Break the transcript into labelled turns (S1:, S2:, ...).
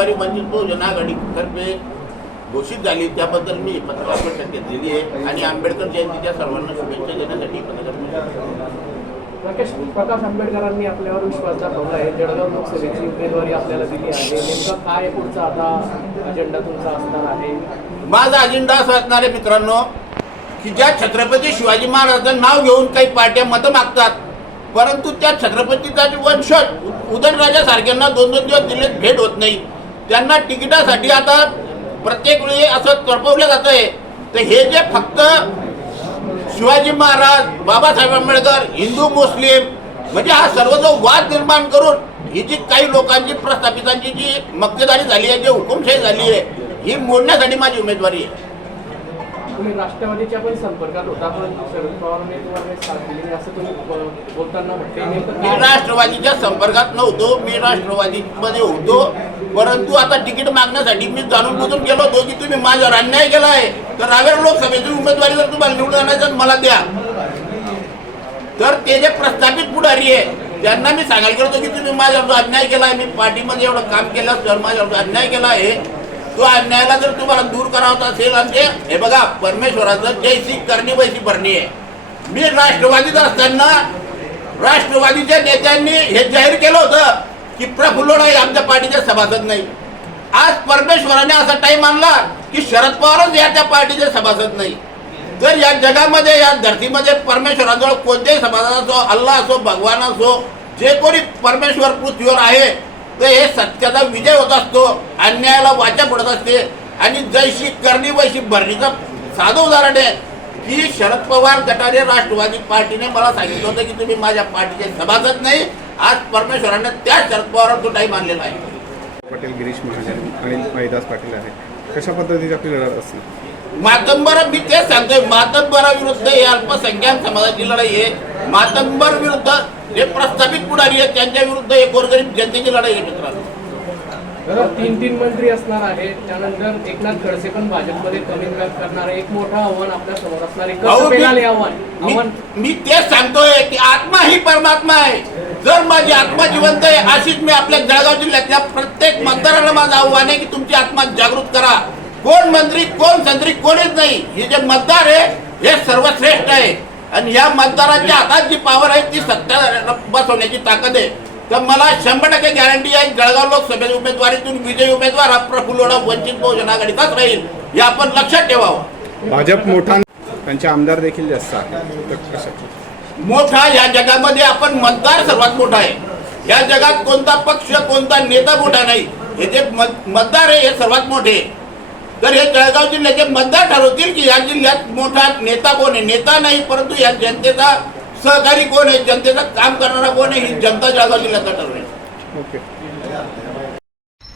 S1: उमेदवारी वंचित बहुजन आघाडीतर्फे घोषित झाली. त्याबद्दल मी पत्रकार परिषद घेतलेली आहे. आणि आंबेडकर जयंतीच्या सर्वांना शुभेच्छा देण्यासाठी पत्रकार.
S2: प्रकाश आंबेडकरांनी आपल्यावर विश्वास दाखवला आहे. जळगाव लोकसभेची उमेदवारी आपल्याला दिली आहे. नेमकं काय पुढचा आता अजेंडा तुमचा असणार आहे?
S1: माझा अजेंडा असा असणार आहे मित्रांनो की ज्या छत्रपती शिवाजी महाराजांचं नाव घेऊन काही पार्ट्या मतं मागतात परंतु त्या छत्रपतीचा वंशज उदयनराजासारख्यांना दोन दोन दिवस दिलेत भेट होत नाही. त्यांना तिकिटासाठी आता प्रत्येक वेळी असं तडपवलं जात आहे तर हे जे फक्त शिवाजी महाराज बाबासाहेब आंबेडकर हिंदू मुस्लिम म्हणजे हा सर्व जो वाद निर्माण करून ही जी काही लोकांची प्रस्थापितांची जी मक्तेदारी झाली आहे जी हुकुमशाही झाली आहे ही मोडण्यासाठी माझी उमेदवारी आहे.
S2: तुम्ही राष्ट्रवादीच्या पण संपर्कात होता पण शरद पवारांनी तुम्हाला साथ दिली असं तुम्ही बोलताना म्हटलं.
S1: मी राष्ट्रवादीच्या संपर्कात नव्हतो मी राष्ट्रवादीमध्ये होतो. परंतु आता तिकीट मागण्यासाठी मी जाणून बुजून गेलो होतो की तुम्ही माझ्यावर अन्याय केला आहे तर रावेर लोकसभेची उमेदवारी जर तुम्हाला निवडून आणायचं मला द्या. तर ते जे प्रस्थापित पुढारी आहे त्यांना मी सांगायला गेलो होतो की तुम्ही माझ्यावर अन्याय केला आहे मी पार्टीमध्ये एवढं काम केलं तर माझ्यावर अन्याय केला आहे तो अन्यायाला जर तुम्हाला दूर करावचा असेल आमचे हे बघा परमेश्वराचं जय श्री करणी वैसी भरणी आहे. मी राष्ट्रवादीत असताना राष्ट्रवादीच्या नेत्यांनी हे जाहीर केलं होतं की प्रफुल्ल नाही आमच्या पार्टीचे सभासद नाही. आज परमेश्वराने असा टाइम आणला की शरद पवारच या त्या पार्टीचे सभासद नाही. तर या जगामध्ये या धरतीमध्ये परमेश्वराजवळ कोणत्याही सभासद असो अल्ला असो भगवान असो जे कोणी परमेश्वर पृथ्वीवर आहे तर हे सत्याचा विजय होत असतो अन्यायाला वाचा पडत असते. आणि जैशी करणी वैशी भरणीचं साधं उदाहरण आहे. की शरद पवार गटाने राष्ट्रवादी पार्टीने मला सांगितलं होतं की तुम्ही माझ्या पार्टीचे सभासद नाही आज परमेश्वराने त्या शरद पवारांचा टाईम आणलेला आहे.
S3: पटेल गिरीश महाजन आणि महिदास पाटील आहे कशा पद्धतीची आपली लढत असेल
S1: मातंबर मी तेच सांगतोय मातंबराविरुद्ध हे अल्पसंख्याक समाजाची लढाई आहे. मातंबर विरुद्ध जे प्रस्थापित पुढारी आहेत त्यांच्या विरुद्ध हे गोरगरीब जनतेची लढाई आहे मित्रांनो.
S2: तर तीन तीन मंत्री असणार आहेत. त्यानंतर एकनाथ खडसे पण भाजपमध्ये कमिंग करणार आहे. एक मोठं आव्हान आपल्यासमोर असणार आहे.
S1: अहो,
S2: कसं
S1: मी-
S2: पेलाल हे आव्हान?
S1: मी
S2: आव्हान?
S1: मी तेच सांगतोय की आत्मा ही परमात्मा आहे. जर माझी आत्मा जिवंत आहे अशीच मी आपल्या जळगाव जिल्ह्यातल्या प्रत्येक मतदाराला माझं आव्हान आहे की तुमची आत्मा जागृत करा. कोण मंत्री कोण संत्री कोणीच नाही. हे जे मतदार आहे हे सर्वश्रेष्ठ आहे. आणि या मतदारांच्या हातात जी पॉवर आहे ती सत्ता बसवण्याची ताकद आहे. तर मला शंभर टक्के गॅरंटी आहे जळगाव लोकसभेच्या उमेदवारीतून विजयी उमेदवार हा प्रफुल्ल वंचित बहुजन आघाडीचाच राहील हे आपण लक्षात ठेवावं.
S3: भाजप मोठा त्यांचे आमदार देखील जास्त
S1: मोठा या जगामध्ये आपण मतदार सर्वात मोठा आहे. या जगात कोणता पक्ष कोणता नेता मोठा नाही. हे जे मत- मतदार आहे हे सर्वात मोठे. तर हे जळगाव जिल्ह्याचे मतदार ठरवतील की या जिल्ह्यात मोठा नेता कोण आहे? नेता नाही परंतु या जनतेचा सहकारी कोण आहे? जनतेचं काम करणारा कोण आहे? ही जनता जळगाव जिल्ह्याचा ठरवेल